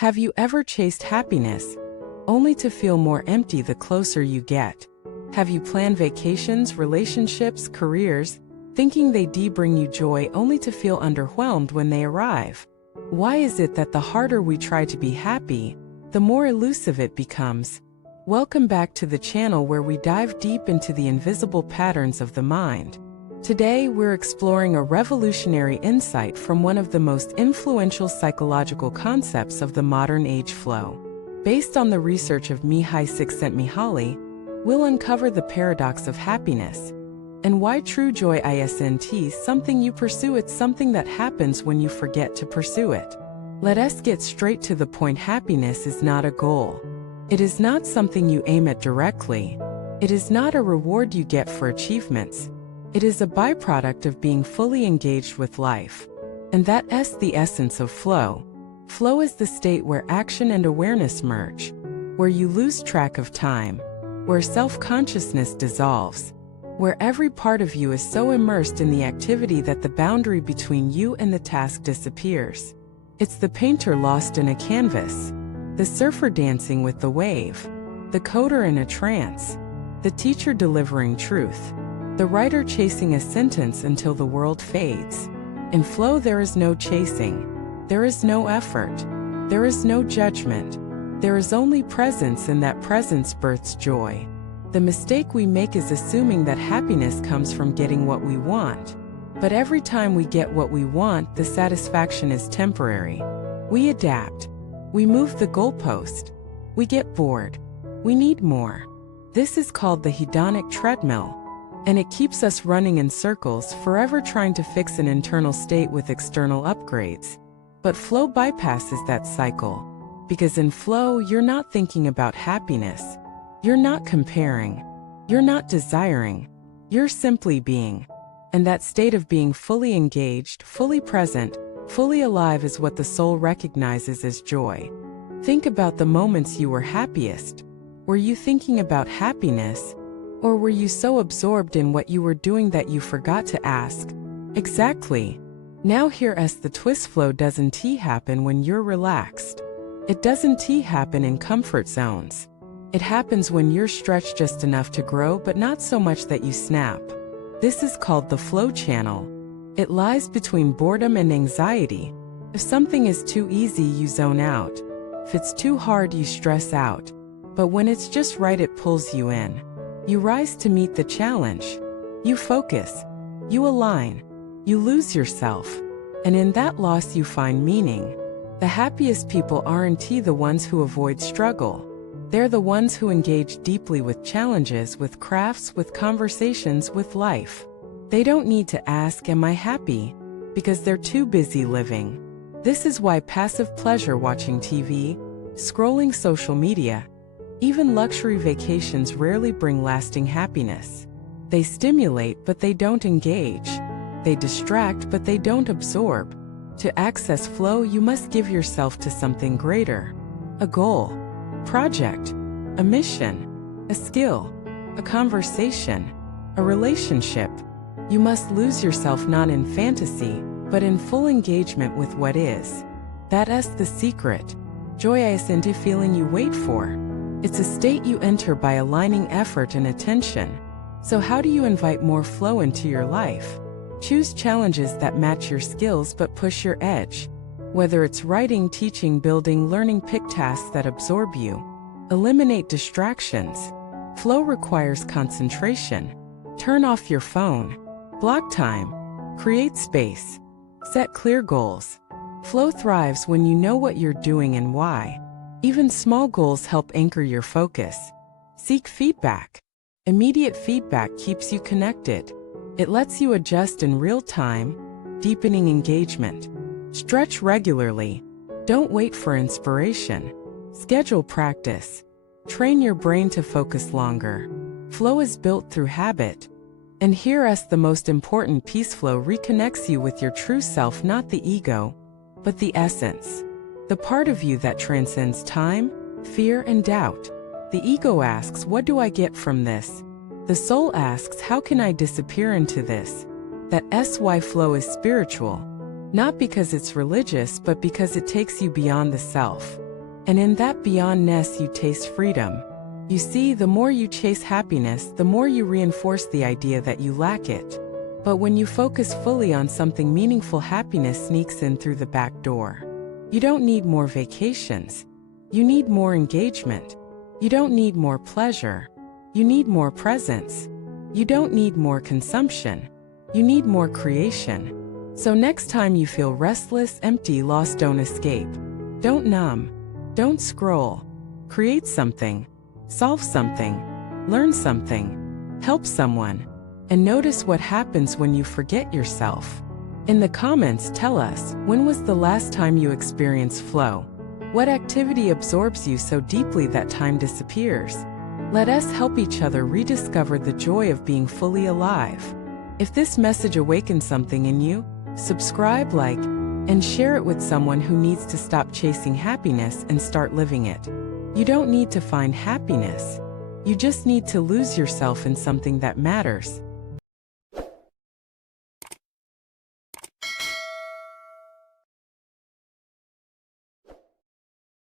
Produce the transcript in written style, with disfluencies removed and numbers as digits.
Have you ever chased happiness, only to feel more empty the closer you get? Have you planned vacations, relationships, careers, thinking they bring you joy only to feel underwhelmed when they arrive? Why is it that the harder we try to be happy, the more elusive it becomes? Welcome back to the channel where we dive deep into the invisible patterns of the mind. Today, we're exploring a revolutionary insight from one of the most influential psychological concepts of the modern age, flow. Based on the research of Mihaly Csikszentmihalyi, we'll uncover the paradox of happiness and why true joy isn't something you pursue, it's something that happens when you forget to pursue it. Let us get straight to the point. Happiness is not a goal. It is not something you aim at directly. It is not a reward you get for achievements. It is a byproduct of being fully engaged with life. And that's the essence of flow. Flow is the state where action and awareness merge, where you lose track of time, where self-consciousness dissolves, where every part of you is so immersed in the activity that the boundary between you and the task disappears. It's the painter lost in a canvas, the surfer dancing with the wave, the coder in a trance, the teacher delivering truth, the writer chasing a sentence until the world fades. In flow, there is no chasing. There is no effort. There is no judgment. There is only presence, and that presence births joy. The mistake we make is assuming that happiness comes from getting what we want. But every time we get what we want, the satisfaction is temporary. We adapt. We move the goalpost. We get bored. We need more. This is called the hedonic treadmill. And it keeps us running in circles, forever trying to fix an internal state with external upgrades. But flow bypasses that cycle. Because in flow, you're not thinking about happiness. You're not comparing. You're not desiring. You're simply being. And that state of being fully engaged, fully present, fully alive is what the soul recognizes as joy. Think about the moments you were happiest. Were you thinking about happiness? Or were you so absorbed in what you were doing that you forgot to ask? Exactly. Now here's the twist. Flow doesn't happen when you're relaxed. It doesn't happen in comfort zones. It happens when you're stretched just enough to grow, but not so much that you snap. This is called the flow channel. It lies between boredom and anxiety. If something is too easy, you zone out. If it's too hard, you stress out. But when it's just right, it pulls you in. You rise to meet the challenge. You focus. You align. You lose yourself. And in that loss you find meaning. The happiest people aren't the ones who avoid struggle. They're the ones who engage deeply with challenges, with crafts, with conversations, with life. They don't need to ask, "Am I happy?" because they're too busy living. This is why passive pleasure, watching TV, scrolling social media, even luxury vacations rarely bring lasting happiness. They stimulate, but they don't engage. They distract, but they don't absorb. To access flow, you must give yourself to something greater. A goal, project, a mission, a skill, a conversation, a relationship. You must lose yourself not in fantasy, but in full engagement with what is. That's the secret. Joy isn't a feeling you wait for. It's a state you enter by aligning effort and attention. So how do you invite more flow into your life? Choose challenges that match your skills but push your edge. Whether it's writing, teaching, building, learning, pick tasks that absorb you. Eliminate distractions. Flow requires concentration. Turn off your phone. Block time. Create space. Set clear goals. Flow thrives when you know what you're doing and why. Even small goals help anchor your focus. Seek feedback. Immediate feedback keeps you connected. It lets you adjust in real time, deepening engagement. Stretch regularly. Don't wait for inspiration. Schedule practice. Train your brain to focus longer. Flow is built through habit. And here's the most important piece: flow reconnects you with your true self, not the ego, but the essence. The part of you that transcends time, fear, and doubt. The ego asks, "What do I get from this?" The soul asks, "How can I disappear into this?" That's why flow is spiritual. Not because it's religious, but because it takes you beyond the self. And in that beyondness you taste freedom. You see, the more you chase happiness, the more you reinforce the idea that you lack it. But when you focus fully on something meaningful, happiness sneaks in through the back door. You don't need more vacations. You need more engagement. You don't need more pleasure. You need more presence. You don't need more consumption. You need more creation. So next time you feel restless, empty, lost, don't escape. Don't numb. Don't scroll. Create something. Solve something. Learn something. Help someone. And notice what happens when you forget yourself. In the comments, tell us, when was the last time you experienced flow? What activity absorbs you so deeply that time disappears? Let us help each other rediscover the joy of being fully alive. If this message awakens something in you, subscribe, like, and share it with someone who needs to stop chasing happiness and start living it. You don't need to find happiness. You just need to lose yourself in something that matters.